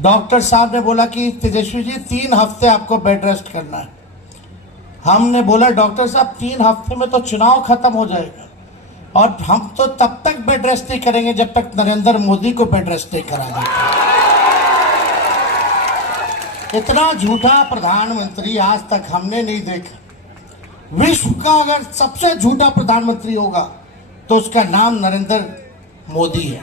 Doctor साहब ने बोला कि तेजस्वी जी 3 हफ्ते आपको बेड रेस्ट करना है। हमने बोला डॉक्टर साहब 3 हफ्ते में तो चुनाव खत्म हो जाएगा और हम तो तब तक बेड रेस्ट नहीं करेंगे जब तक नरेंद्र मोदी को बेड रेस्ट नहीं करा देंगे। इतना झूठा प्रधानमंत्री आज तक हमने नहीं देखा। विश्व का अगर सबसे झूठा प्रधानमंत्री होगा तो उसका नाम नरेंद्र मोदी है।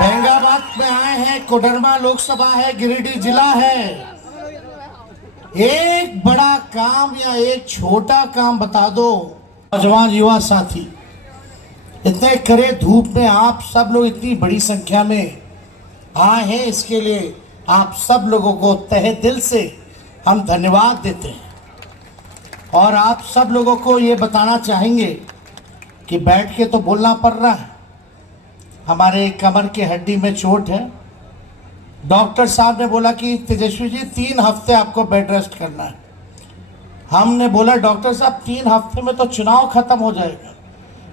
बेंगाबाद में आए हैं, कोडरमा लोकसभा है, गिरिडीह जिला है। एक बड़ा काम या एक छोटा काम बता दो नौजवान युवा साथी। इतने करे धूप में आप सब लोग इतनी बड़ी संख्या में आए हैं, इसके लिए आप सब लोगों को तहे दिल से हम धन्यवाद देते हैं। और आप सब लोगों को ये बताना चाहेंगे कि बैठ के तो बोलना पड़ रहा है, हमारे कमर की हड्डी में चोट है। डॉक्टर साहब ने बोला कि तेजस्वी जी 3 हफ्ते आपको बेड रेस्ट करना है। हमने बोला डॉक्टर साहब 3 हफ्ते में तो चुनाव खत्म हो जाएगा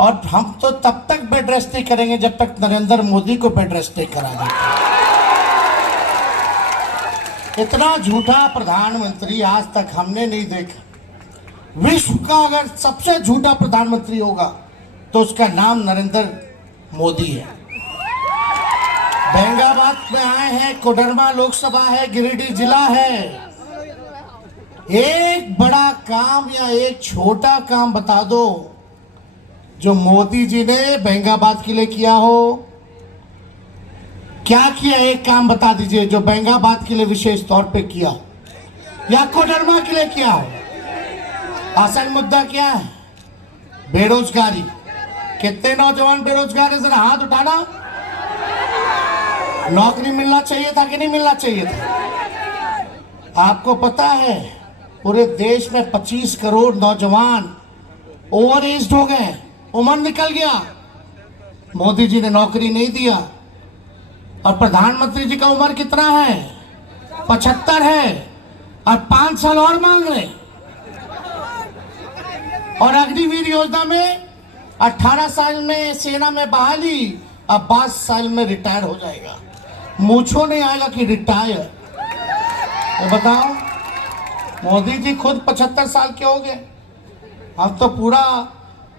और हम तो तब तक बेड रेस्ट नहीं करेंगे जब तक नरेंद्र मोदी को बेड रेस्ट नहीं करा देंगे। इतना झूठा प्रधानमंत्री आज तक हमने नहीं देखा। विश्व का अगर सबसे झूठा प्रधानमंत्री होगा तो उसका नाम नरेंद्र मोदी है। बेंगाबाद में आए हैं, कोडरमा लोकसभा है, गिरिडीह जिला है। एक बड़ा काम या एक छोटा काम बता दो जो मोदी जी ने बेंगाबाद के लिए किया हो। क्या किया, एक काम बता दीजिए जो बेंगाबाद के लिए विशेष तौर पे किया या कोडरमा के लिए किया हो। असल मुद्दा क्या है? बेरोजगारी। कितने नौजवान बेरोजगार है, जरा हाथ उठाना। नौकरी मिलना चाहिए था कि नहीं मिलना चाहिए था? आपको पता है पूरे देश में 25 करोड़ नौजवान ओवर एज हो गए, उम्र निकल गया। मोदी जी ने नौकरी नहीं दिया और प्रधानमंत्री जी का उम्र कितना है? 75 है और 5 साल और मांग रहे। और अग्निवीर योजना में 18 साल में सेना में बहाली, अब 22 साल में रिटायर हो जाएगा। मूछो नहीं आएगा कि रिटायर। तो बताओ, मोदी जी खुद 75 साल के हो गए। हम तो पूरा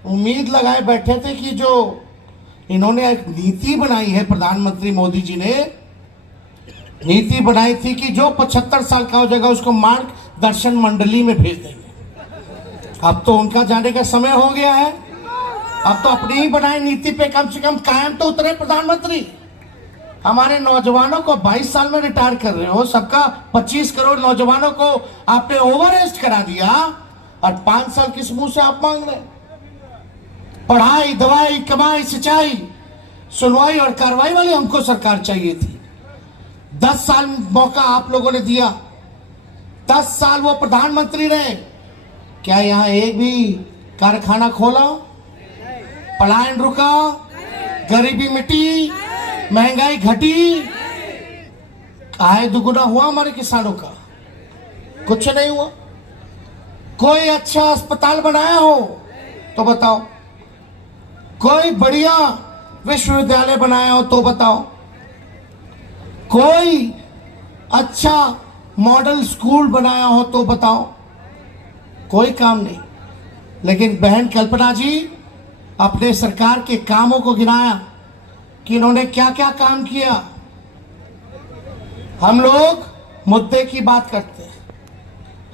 उम्मीद लगाए बैठे थे कि जो इन्होंने एक नीति बनाई है, प्रधानमंत्री मोदी जी ने नीति बनाई थी कि जो 75 साल का हो जाएगा उसको मार्गदर्शन मंडली में भेज देंगे। अब तो उनका जाने का समय हो गया है। अब तो अपनी ही बनाई नीति पे कम से कम कायम तो उतरे प्रधानमंत्री। हमारे नौजवानों को 22 साल में रिटायर कर रहे हो, सबका 25 करोड़ नौजवानों को आपने ओवर एज करा दिया और 5 साल किस मुंह से आप मांग रहे? पढ़ाई, दवाई, कमाई, सिंचाई, सुनवाई और कार्रवाई वाली हमको सरकार चाहिए थी। 10 साल मौका आप लोगों ने दिया, 10 साल वो प्रधानमंत्री रहे। क्या यहाँ एक भी कारखाना खोला? पलायन रुका? गरीबी मिटी? महंगाई घटी? आय दुगुना हुआ हमारे किसानों का? कुछ नहीं हुआ। कोई अच्छा अस्पताल बनाया हो तो बताओ, कोई बढ़िया विश्वविद्यालय बनाया हो तो बताओ, कोई अच्छा मॉडल स्कूल बनाया हो तो बताओ। कोई काम नहीं। लेकिन बहन कल्पना जी अपने सरकार के कामों को गिनाया कि इन्होंने क्या क्या काम किया। हम लोग मुद्दे की बात करते हैं,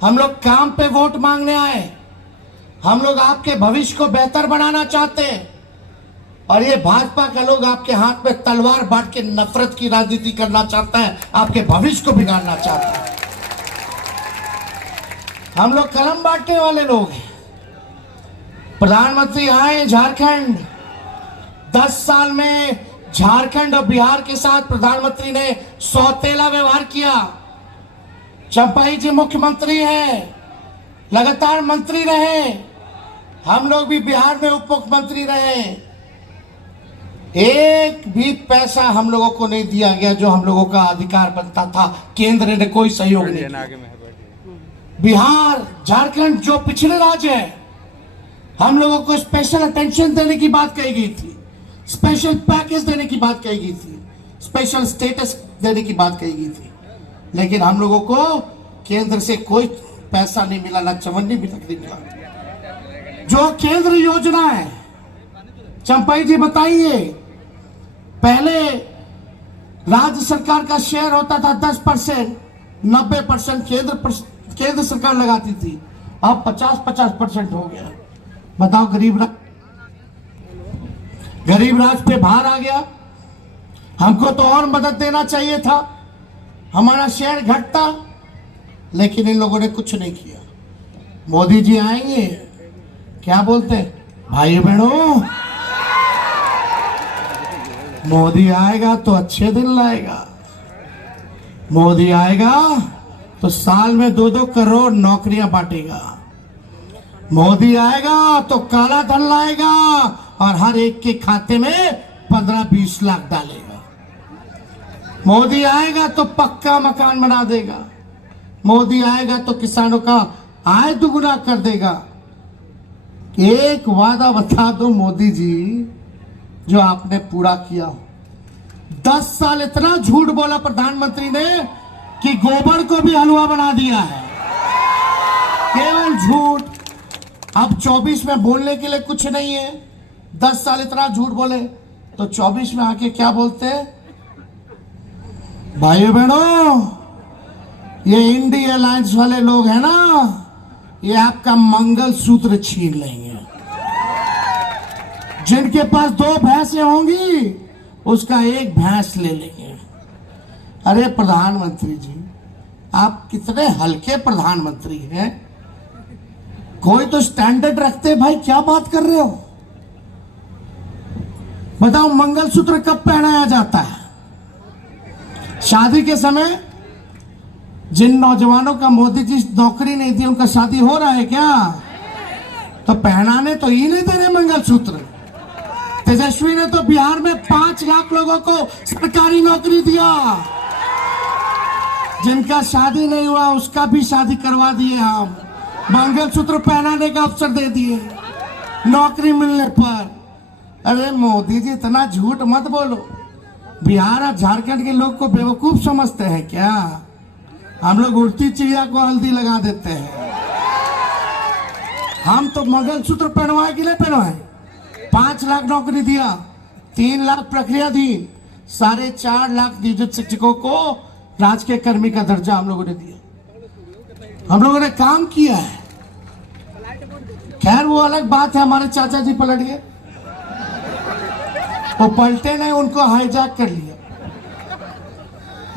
हम लोग काम पे वोट मांगने आए, हम लोग आपके भविष्य को बेहतर बनाना चाहते हैं। और ये भाजपा का लोग आपके हाथ में तलवार बांट के नफरत की राजनीति करना चाहता है, आपके भविष्य को बिगाड़ना चाहता है। हम लोग कलम बांटने वाले लोग हैं। प्रधानमंत्री आए झारखंड, 10 साल में झारखंड और बिहार के साथ प्रधानमंत्री ने सौतेला व्यवहार किया। चंपाई जी मुख्यमंत्री हैं, लगातार मंत्री रहे। हम लोग भी बिहार में उप मुख्यमंत्री रहे। एक भी पैसा हम लोगों को नहीं दिया गया जो हम लोगों का अधिकार बनता था। केंद्र ने कोई सहयोग नहीं किया। बिहार, झारखंड जो पिछड़े राज्य है, हम लोगों को स्पेशल अटेंशन देने की बात कही गई थी, स्पेशल पैकेज देने की बात कही गई थी, स्पेशल स्टेटस देने की बात कही गई थी, लेकिन हम लोगों को केंद्र से कोई पैसा नहीं मिला, ना चवन्नी भी तक नहीं मिला। जो केंद्र योजना है, चंपाई जी बताइए, पहले राज्य सरकार का शेयर होता था 10%, 90% केंद्र सरकार लगाती थी, अब 50-50% हो गया। बताओ, गरीब राज पे भार आ गया। हमको तो और मदद देना चाहिए था, हमारा शेयर घटता, लेकिन इन लोगों ने कुछ नहीं किया। मोदी जी आएंगे, क्या बोलते हैं, भाई बहनों, मोदी आएगा तो अच्छे दिन लाएगा, मोदी आएगा तो साल में 2-2 करोड़ नौकरियां बांटेगा, मोदी आएगा तो काला धन लाएगा और हर एक के खाते में 15-20 लाख डालेगा, मोदी आएगा तो पक्का मकान बना देगा, मोदी आएगा तो किसानों का आय दुगुना कर देगा। एक वादा बता दो मोदी जी, जो आपने पूरा किया। 10 साल इतना झूठ बोला प्रधानमंत्री ने कि गोबर को भी हलवा बना दिया है, केवल झूठ। अब 24 में बोलने के लिए कुछ नहीं है। 10 साल इतना झूठ बोले तो 24 में आके क्या बोलते हैं, भाइयों बहनों, ये इंडिया अलायंस वाले लोग हैं ना, ये आपका मंगल सूत्र छीन लेंगे। जिनके पास 2 भैंसें होंगी, उसका 1 भैंस ले लेंगे। अरे प्रधानमंत्री जी, आप कितने हल्के प्रधानमंत्री हैं, कोई तो स्टैंडर्ड रखते भाई, क्या बात कर रहे हो। बताओ, मंगलसूत्र कब पहनाया जाता है? शादी के समय। जिन नौजवानों का मोदी जी नौकरी नहीं दी, उनका शादी हो रहा है क्या? तो पहनाने तो ही नहीं दे रहे मंगलसूत्र। तेजस्वी ने तो बिहार में 5 लाख लोगों को सरकारी नौकरी दिया, जिनका शादी नहीं हुआ उसका भी शादी करवा दिए हम, मंगलसूत्र पहनाने का अवसर दे दिए नौकरी मिलने पर। अरे मोदी जी, इतना झूठ मत बोलो। बिहार और झारखंड के लोग को बेवकूफ समझते हैं क्या? हम लोग उड़ती चिड़िया को हल्दी लगा देते हैं। हम तो मंगलसूत्र पहनवाए कि नहीं पहनवाए? 5 लाख नौकरी दिया, 3 लाख प्रक्रिया दी, 4.5 लाख नियोजित शिक्षकों को राजकीय कर्मी का दर्जा हम लोगों ने दिया। हम लोगों ने काम किया है। खैर, वो अलग बात है, हमारे चाचा जी पलट गए, वो पलटे नहीं, उनको हाईजैक कर लिया।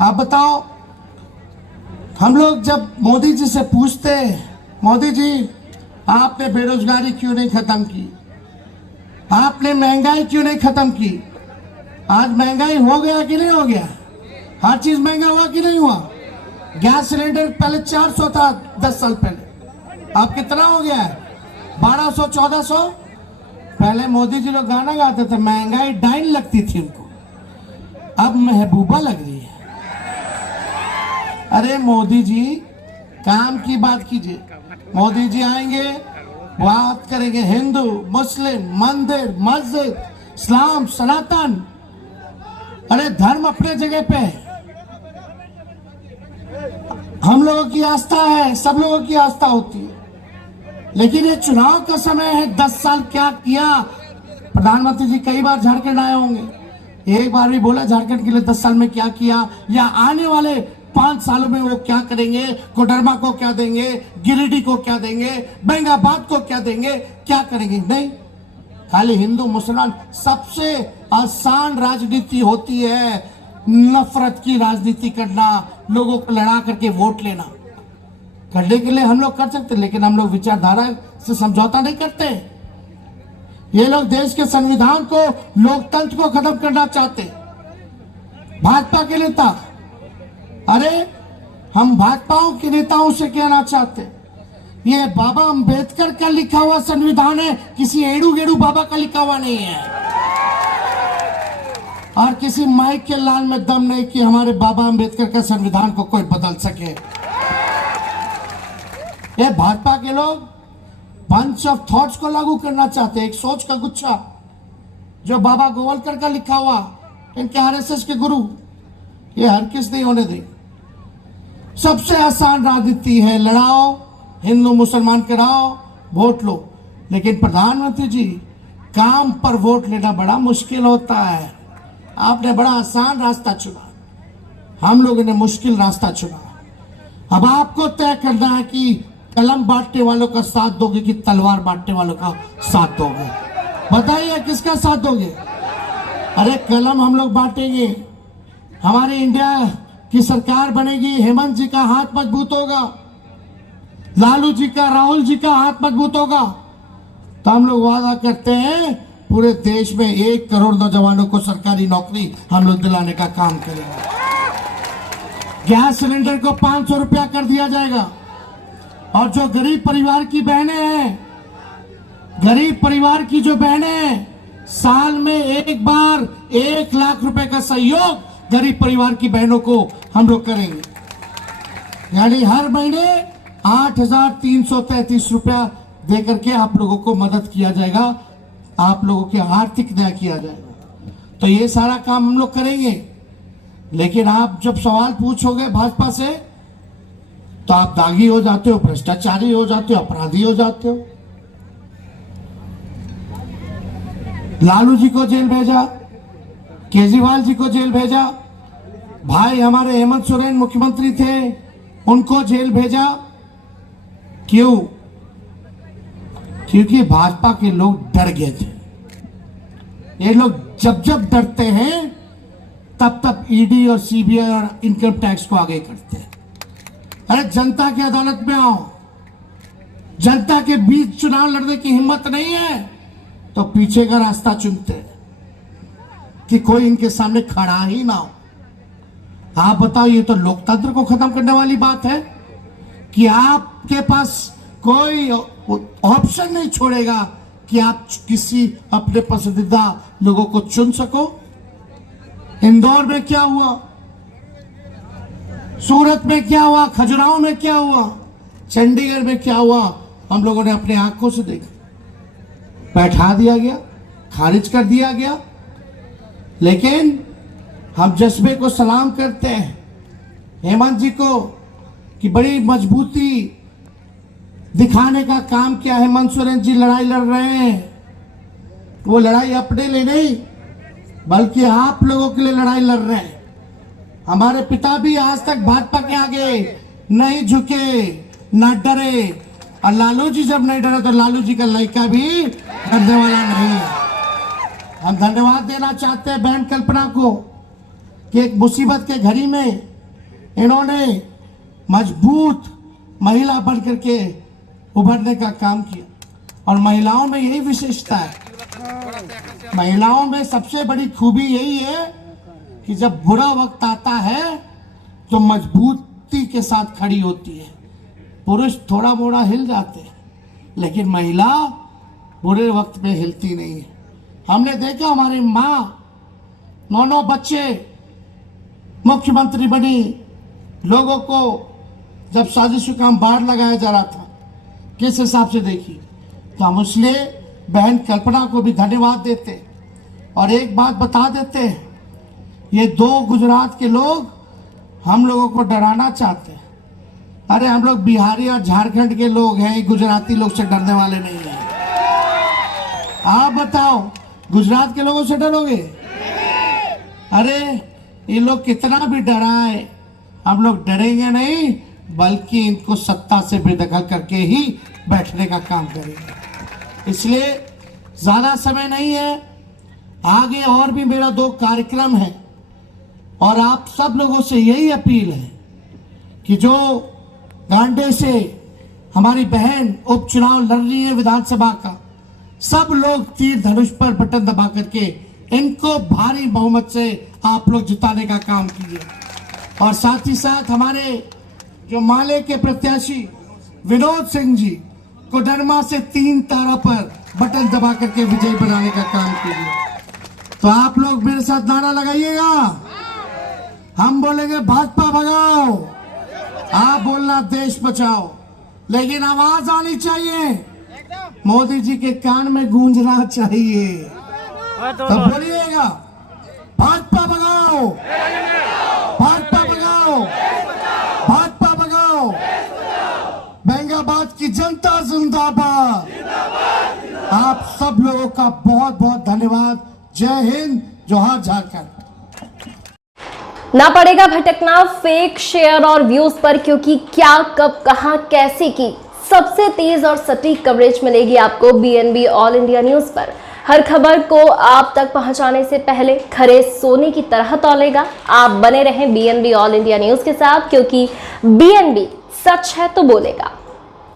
आप बताओ, हम लोग जब मोदी जी से पूछते, मोदी जी आपने बेरोजगारी क्यों नहीं खत्म की, आपने महंगाई क्यों नहीं खत्म की? आज महंगाई हो गया कि नहीं हो गया? हर चीज महंगा हुआ कि नहीं हुआ? गैस सिलेंडर पहले 400 था 10 साल पहले, अब कितना हो गया है? 1200-1400। पहले मोदी जी लोग गाना गाते थे, महंगाई डाइन लगती थी उनको, अब महबूबा लग रही है। अरे मोदी जी, काम की बात कीजिए। मोदी जी आएंगे, बात करेंगे हिंदू, मुस्लिम, मंदिर, मस्जिद, इस्लाम, सनातन। अरे धर्म अपने जगह पे है, हम लोगों की आस्था है, सब लोगों की आस्था होती है। लेकिन ये चुनाव का समय है, 10 साल क्या किया? प्रधानमंत्री जी कई बार झारखंड आए होंगे, एक बार भी बोला झारखंड के लिए 10 साल में क्या किया, या आने वाले 5 सालों में वो क्या करेंगे, कोडरमा को क्या देंगे, गिरिडीह को क्या देंगे, बेंगाबाद को क्या देंगे, क्या करेंगे? नहीं, खाली हिंदू मुसलमान। सबसे आसान राजनीति होती है नफरत की राजनीति करना, लोगों को लड़ा करके वोट लेना। करने के लिए हम लोग कर सकते, लेकिन हम लोग विचारधारा से समझौता नहीं करते। ये लोग देश के संविधान को, लोकतंत्र को खत्म करना चाहते। भाजपा के नेता, अरे हम भाजपाओं के नेताओं से कहना चाहते, ये बाबा अंबेडकर का लिखा हुआ संविधान है, किसी एड़ू गेड़ू बाबा का लिखा हुआ नहीं है। और किसी माइक के लाल में दम नहीं कि हमारे बाबा अंबेडकर का संविधान को कोई बदल सके। ये भाजपा के लोग बंच ऑफ थॉट्स को लागू करना चाहते हैं, एक सोच का गुच्छा, जो बाबा गोवलकर का लिखा हुआ, इनके आरएसएस के गुरु, ये हर किस नहीं होने देंगे। सबसे आसान राजनीति है, लड़ाओ, हिंदू मुसलमान कराओ, वोट लो। लेकिन प्रधानमंत्री जी, काम पर वोट लेना बड़ा मुश्किल होता है। आपने बड़ा आसान रास्ता चुना, हम लोगों ने मुश्किल रास्ता चुना। अब आपको तय करना है कि कलम बांटने वालों का साथ दोगे कि तलवार बांटने वालों का साथ दोगे। बताइए किसका साथ दोगे? अरे कलम हम लोग बांटेंगे, हमारी इंडिया की सरकार बनेगी, हेमंत जी का हाथ मजबूत होगा, लालू जी का, राहुल जी का हाथ मजबूत होगा, तो हम लोग वादा करते हैं पूरे देश में 1 करोड़ नौजवानों को सरकारी नौकरी हम लोग दिलाने का काम करेंगे। गैस सिलेंडर को 500 रुपया कर दिया जाएगा। और जो गरीब परिवार की बहनें हैं, गरीब परिवार की जो बहनें हैं, साल में एक बार 1 लाख रुपए का सहयोग गरीब परिवार की बहनों को हम लोग करेंगे। यानी हर महीने 8,333 रुपया दे करके आप लोगों को मदद किया जाएगा, आप लोगों के आर्थिक न्याय किया जाएगा। तो ये सारा काम हम लोग करेंगे। लेकिन आप जब सवाल पूछोगे भाजपा से तो आप दागी हो जाते हो, भ्रष्टाचारी हो जाते हो, अपराधी हो जाते हो। लालू जी को जेल भेजा, केजरीवाल जी को जेल भेजा, भाई हमारे हेमंत सोरेन मुख्यमंत्री थे, उनको जेल भेजा। क्यों? क्योंकि भाजपा के लोग डर गए थे। ये लोग जब जब डरते हैं तब तब ईडी और सीबीआई और इनकम टैक्स को आगे करते हैं। अरे जनता की अदालत में आओ, जनता के बीच चुनाव लड़ने की हिम्मत नहीं है तो पीछे का रास्ता चुनते हैं कि कोई इनके सामने खड़ा ही ना हो। आप बताओ, ये तो लोकतंत्र को खत्म करने वाली बात है कि आपके पास कोई ऑप्शन नहीं छोड़ेगा कि आप किसी अपने पसंदीदा लोगों को चुन सको। इंदौर में क्या हुआ, सूरत में क्या हुआ, खजुराहो में क्या हुआ, चंडीगढ़ में क्या हुआ, हम लोगों ने अपने आंखों से देखा। बैठा दिया गया, खारिज कर दिया गया। लेकिन हम जज्बे को सलाम करते हैं हेमंत जी को कि बड़ी मजबूती दिखाने का काम किया। हेमंत सोरेन जी लड़ाई लड़ रहे हैं, वो लड़ाई अपने लिए नहीं बल्कि आप लोगों के लिए लड़ाई लड़ रहे हैं। हमारे पिता भी आज तक भाजपा के आगे नहीं झुके, न डरे, और लालू जी जब नहीं डरे तो लालू जी का लड़का भी डरने वाला नहीं है। हम धन्यवाद देना चाहते हैं बहन कल्पना को कि एक मुसीबत के घड़ी में इन्होंने मजबूत महिला बन करके उभरने का काम किया। और महिलाओं में यही विशेषता है, महिलाओं में सबसे बड़ी खूबी यही है कि जब बुरा वक्त आता है तो मजबूती के साथ खड़ी होती है। पुरुष थोड़ा मोड़ा हिल जाते हैं लेकिन महिला बुरे वक्त में हिलती नहीं है। हमने देखा हमारी माँ 9 बच्चे मुख्यमंत्री बनी, लोगों को जब साजिश काम बाढ़ लगाया जा रहा था किस हिसाब से देखी। तो हम इसलिए बहन कल्पना को भी धन्यवाद देते और एक बात बता देते हैं, ये 2 गुजरात के लोग हम लोगों को डराना चाहते हैं। अरे हम लोग बिहारी और झारखंड के लोग हैं, गुजराती लोग से डरने वाले नहीं हैं। आप बताओ, गुजरात के लोगों से डरोगे? अरे ये लोग कितना भी डराए, हम लोग डरेंगे नहीं बल्कि इनको सत्ता से बेदखल करके ही बैठने का काम करेंगे। इसलिए ज्यादा समय नहीं है, आगे और भी मेरा 2 कार्यक्रम है और आप सब लोगों से यही अपील है कि जो गांडे से हमारी बहन उपचुनाव लड़ रही है विधानसभा का, सब लोग तीर धनुष पर बटन दबा करके इनको भारी बहुमत से आप लोग जिताने का काम कीजिए। और साथ ही साथ हमारे जो माले के प्रत्याशी विनोद सिंह जी को डरमा से 3 तारा पर बटन दबा करके विजयी बनाने का काम कीजिए। तो आप लोग मेरे साथ नारा लगाइएगा, हम बोलेंगे भाजपा भगाओ, आप बोलना देश बचाओ, लेकिन आवाज आनी चाहिए, मोदी जी के कान में गूंजना चाहिए। तो बोलिएगा भाजपा भगाओ, जनता जिंदाबाद। आप सब लोगों का बहुत बहुत धन्यवाद। जय हिंद, जोहार झारखंड। ना पड़ेगा भटकना फेक शेयर और व्यूज पर, क्योंकि क्या, कब, कहां, कैसे की सबसे तेज और सटीक कवरेज मिलेगी आपको बीएनबी ऑल इंडिया न्यूज पर। हर खबर को आप तक पहुंचाने से पहले खरे सोने की तरह तौलेगा। आप बने रहें बीएनबी ऑल इंडिया न्यूज के साथ, क्योंकि बीएनबी सच है तो बोलेगा।